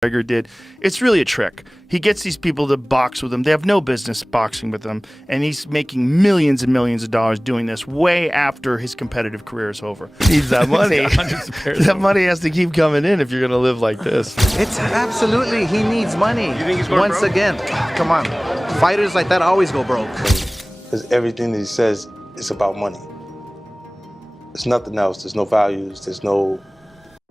McGregor did. It's really a trick. He gets these people to box with him. They have no business boxing with him, and he's making millions and millions of dollars doing this way after his competitive career is over. He needs that money. That money has to keep coming in if you're going to live like this. It's absolutely, he needs money. You think he's going Once broke? again, come on. Fighters like that always go broke. Because everything that he says is about money. There's nothing else. There's no values. There's no...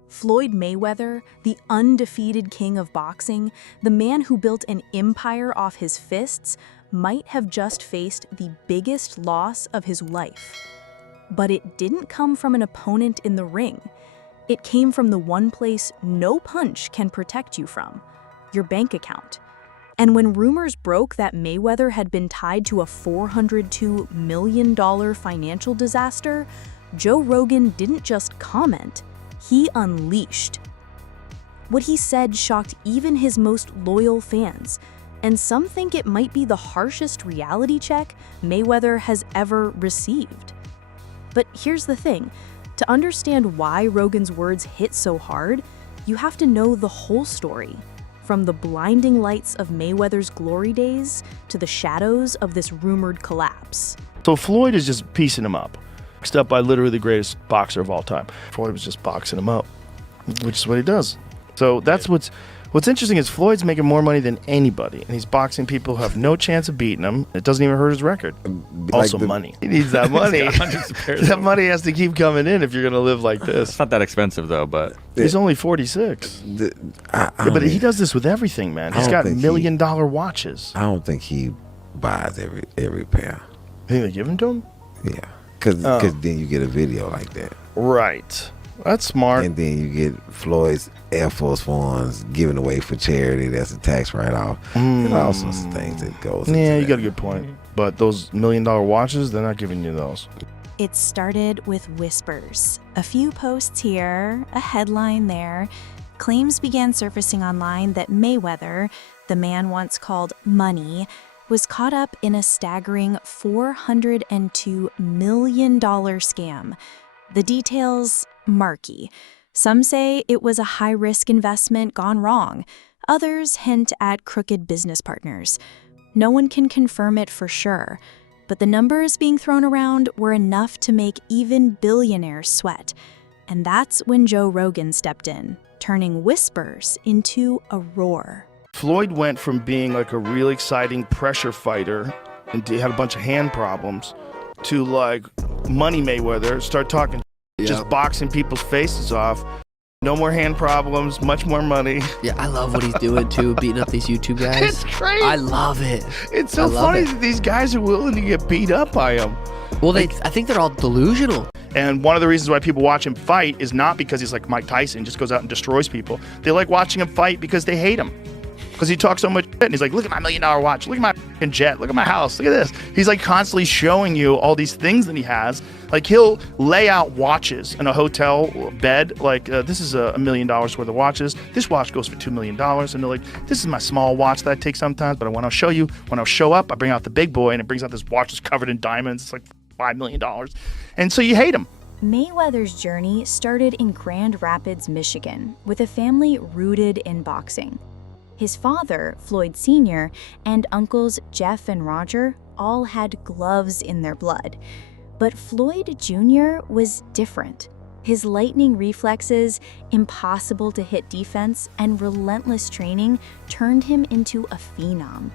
Floyd Mayweather, the undefeated king of boxing, the man who built an empire off his fists, might have just faced the biggest loss of his life. But it didn't come from an opponent in the ring. It came from the one place no punch can protect you from, your bank account. And when rumors broke that Mayweather had been tied to a $402 million financial disaster, Joe Rogan didn't just comment. He unleashed. What he said shocked even his most loyal fans, and some think it might be the harshest reality check Mayweather has ever received. But here's the thing, to understand why Rogan's words hit so hard, you have to know the whole story, from the blinding lights of Mayweather's glory days to the shadows of this rumored collapse. So Floyd is just piecing him up. Boxed up by literally the greatest boxer of all time. Floyd was just boxing him up, which is what he does. So that's what's interesting is Floyd's making more money than anybody, and he's boxing people who have no chance of beating him. It doesn't even hurt his record. Also money. He needs that money. That money has to keep coming in if you're going to live like this. It's not that expensive though, but he's only 46. But he does this with everything, man. He's got $1 million watches. I don't think he buys every pair. You think they give them to him? Yeah. Because then you get a video like that. Right. That's smart. And then you get Floyd's Air Force Ones given away for charity. That's a tax write-off. And all sorts of things that goes into Yeah, you that. got a good point. But those $1 million watches, they're not giving you those. It started with whispers. A few posts here, a headline there. Claims began surfacing online that Mayweather, the man once called Money, was caught up in a staggering $402 million scam. The details, murky. Some say it was a high-risk investment gone wrong. Others hint at crooked business partners. No one can confirm it for sure, but the numbers being thrown around were enough to make even billionaires sweat. And that's when Joe Rogan stepped in, turning whispers into a roar. Floyd went from being like a really exciting pressure fighter and he had a bunch of hand problems to like Money Mayweather, start talking, just boxing people's faces off. No more hand problems, much more money. Yeah, I love what he's doing too, beating up these YouTube guys. It's crazy. I love it. It's so funny that these guys are willing to get beat up by him. Well, I think they're all delusional. And one of the reasons why people watch him fight is not because he's like Mike Tyson, just goes out and destroys people. They like watching him fight because they hate him. Because he talks so much shit, and he's like, look at my $1 million watch, look at my fucking jet, look at my house, look at this. He's like constantly showing you all these things that he has. Like he'll lay out watches in a hotel bed, like this is $1 million worth of watches. This watch goes for $2 million. And they're like, this is my small watch that I take sometimes, but when I'll show you, when I'll show up, I bring out the big boy, and it brings out this watch that's covered in diamonds. It's like $5 million. And so you hate him. Mayweather's journey started in Grand Rapids, Michigan, with a family rooted in boxing. His father, Floyd Sr., and uncles Jeff and Roger all had gloves in their blood. But Floyd Jr. was different. His lightning reflexes, impossible to hit defense, and relentless training turned him into a phenom.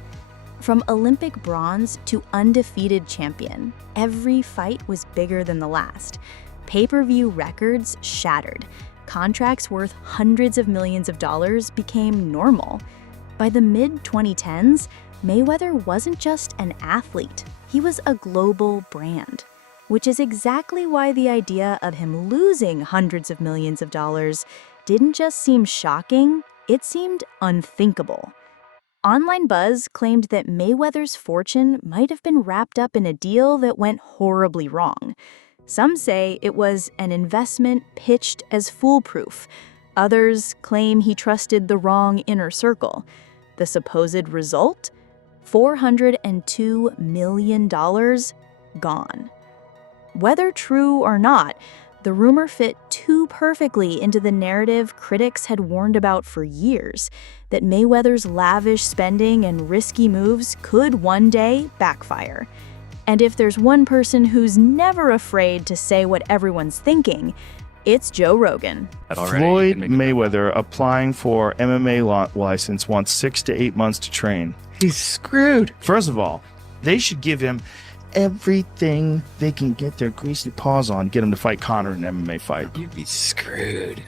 From Olympic bronze to undefeated champion, every fight was bigger than the last. Pay-per-view records shattered. Contracts worth hundreds of millions of dollars became normal. By the mid-2010s, Mayweather wasn't just an athlete, he was a global brand. Which is exactly why the idea of him losing hundreds of millions of dollars didn't just seem shocking, it seemed unthinkable. Online buzz claimed that Mayweather's fortune might have been wrapped up in a deal that went horribly wrong. Some say it was an investment pitched as foolproof. Others claim he trusted the wrong inner circle. The supposed result? $402 million gone. Whether true or not, The rumor fit too perfectly into the narrative critics had warned about for years, that Mayweather's lavish spending and risky moves could one day backfire. And if there's one person who's never afraid to say what everyone's thinking, it's Joe Rogan. Floyd Mayweather applying for MMA license wants 6 to 8 months to train. He's screwed. First of all, they should give him everything they can get their greasy paws on, get him to fight Conor in an MMA fight. You'd be screwed.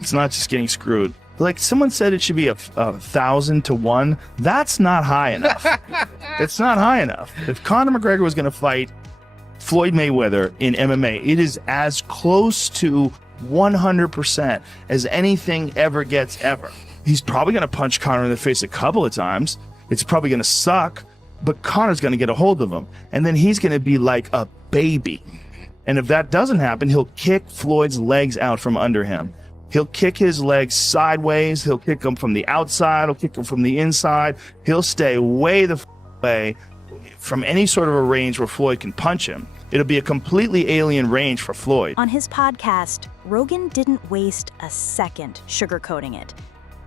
It's not just getting screwed. Like someone said it should be a 1,000 to 1. That's not high enough. It's not high enough. If Conor McGregor was going to fight Floyd Mayweather in MMA, it is as close to 100% as anything ever gets ever. He's probably going to punch Conor in the face a couple of times. It's probably going to suck, but Conor's going to get a hold of him. And then he's going to be like a baby. And if that doesn't happen, he'll kick Floyd's legs out from under him. He'll kick his legs sideways. He'll kick them from the outside. He'll kick them from the inside. He'll stay way the way from any sort of a range where Floyd can punch him. It'll be a completely alien range for Floyd. On his podcast, Rogan didn't waste a second sugarcoating it.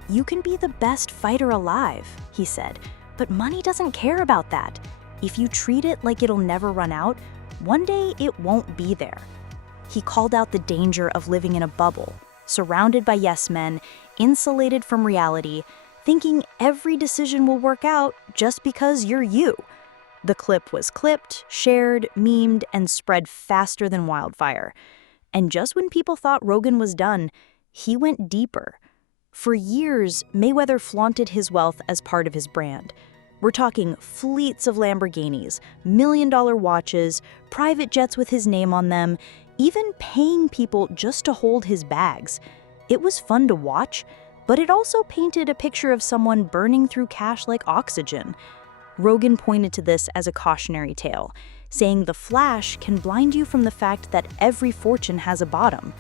You can be the best fighter alive, he said, but money doesn't care about that. If you treat it like it'll never run out, one day it won't be there. He called out the danger of living in a bubble, surrounded by yes men, insulated from reality, thinking every decision will work out just because you're you. The clip was clipped, shared, memed, and spread faster than wildfire. And just when people thought Rogan was done, he went deeper. For years, Mayweather flaunted his wealth as part of his brand. We're talking fleets of Lamborghinis, million-dollar watches, private jets with his name on them, even paying people just to hold his bags. It was fun to watch, but it also painted a picture of someone burning through cash like oxygen. Rogan pointed to this as a cautionary tale, saying the flash can blind you from the fact that every fortune has a bottom.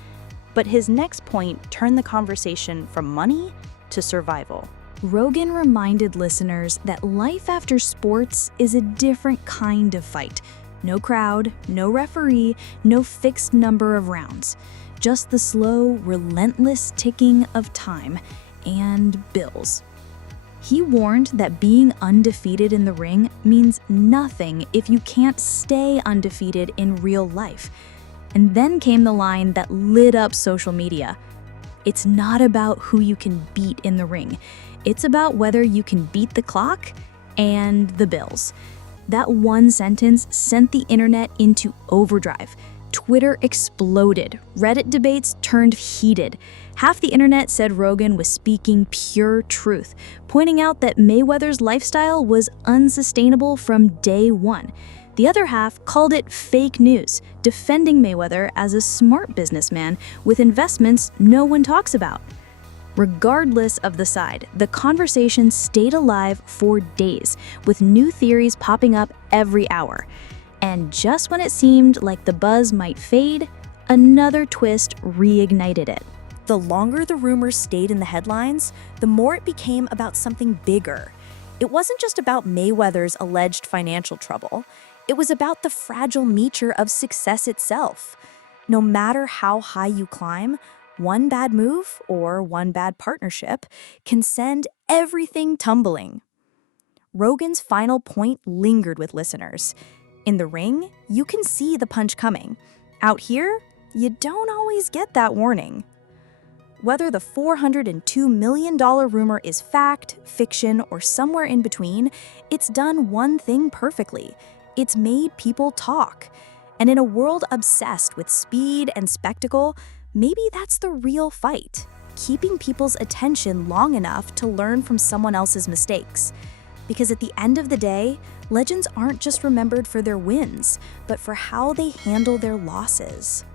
But his next point turned the conversation from money to survival. Rogan reminded listeners that life after sports is a different kind of fight. No crowd, no referee, no fixed number of rounds. Just the slow, relentless ticking of time and bills. He warned that being undefeated in the ring means nothing if you can't stay undefeated in real life. And then came the line that lit up social media. It's not about who you can beat in the ring. It's about whether you can beat the clock and the bills. That one sentence sent the internet into overdrive. Twitter exploded. Reddit debates turned heated. Half the internet said Rogan was speaking pure truth, pointing out that Mayweather's lifestyle was unsustainable from day one. The other half called it fake news, defending Mayweather as a smart businessman with investments no one talks about. Regardless of the side, the conversation stayed alive for days, with new theories popping up every hour. And just when it seemed like the buzz might fade, another twist reignited it. The longer the rumors stayed in the headlines, the more it became about something bigger. It wasn't just about Mayweather's alleged financial trouble. It was about the fragile nature of success itself. No matter how high you climb, one bad move or one bad partnership can send everything tumbling. Rogan's final point lingered with listeners. In the ring, you can see the punch coming. Out here, you don't always get that warning. Whether the $402 million rumor is fact, fiction, or somewhere in between, it's done one thing perfectly. It's made people talk. And in a world obsessed with speed and spectacle, maybe that's the real fight. Keeping people's attention long enough to learn from someone else's mistakes. Because at the end of the day, legends aren't just remembered for their wins, but for how they handle their losses.